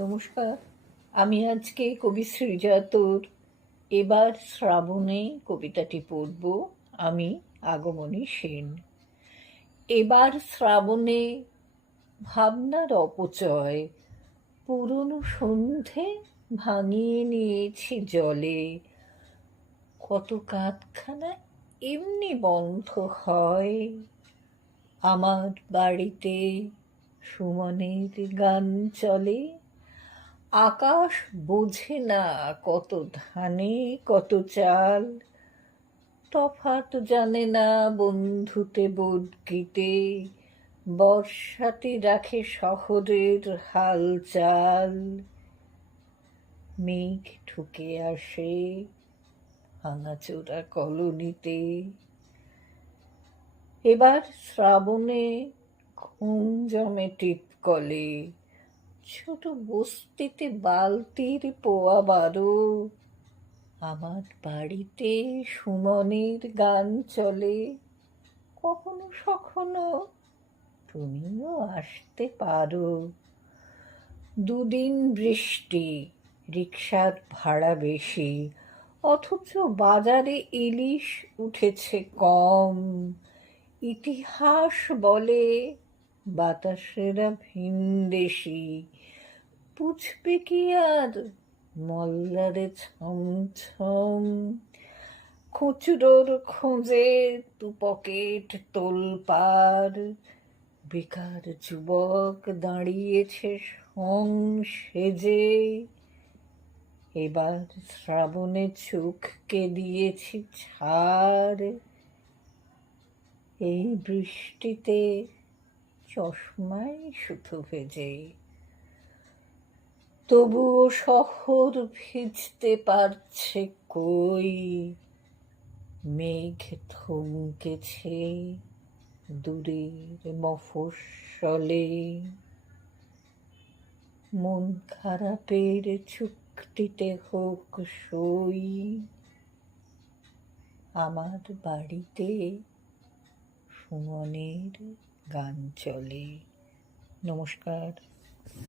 নমস্কার। আমি আজকে কবি শ্রীজাতর এবার শ্রাবণে কবিতাটি পড়ব। আমি আগমনী সেন। এবার শ্রাবণে ভাবনার অপচয়, পুরনো সন্ধে ভাঙিয়ে নিয়েছি জলে। কত কাঁধখানা এমনি বন্ধ হয়, আমার বাড়িতে সুমনের গান চলে। আকাশ বোঝে না কত ধানে কত চাল, তফাৎ জানে না বন্ধুতে বদগীতে, বর্ষাতে রাখে শহরের হালচাল। মেঘ ঠুকে আসে ভাঙাচোরা কলোনিতে। এবার শ্রাবণে ঘুম জমে টিপকলে, ছোট বস্তিতে বালতির পোয়া বারো। আমার বাড়িতে সুমনের গান চলে, কখনো সখনো তুমিও আসতে পারো। দুদিন বৃষ্টি, রিকশার ভাড়া বেশি, অথচ বাজারে ইলিশ উঠেছে কম। ইতিহাস বলে বাতাসেরা ভিনদেশি, পুছবে কি আর মল্লারে ছমছম। খুচরোর খোঁজে দু পকেট তোলপাড়, বেকার যুবক দাঁড়িয়েছে সং সেজে। এবার শ্রাবণে চোখকে দিয়েছি ছাড়, এই বৃষ্টিতে চশমাই শুধু ভেজে। তবুও শহর ভিজতে পারছে কই, মেঘ থমকেছে দূরের মফস্বলে। মন খারাপের চুক্তিতে হোক সই, আমার বাড়িতে সুমনের গান চলে। নমস্কার।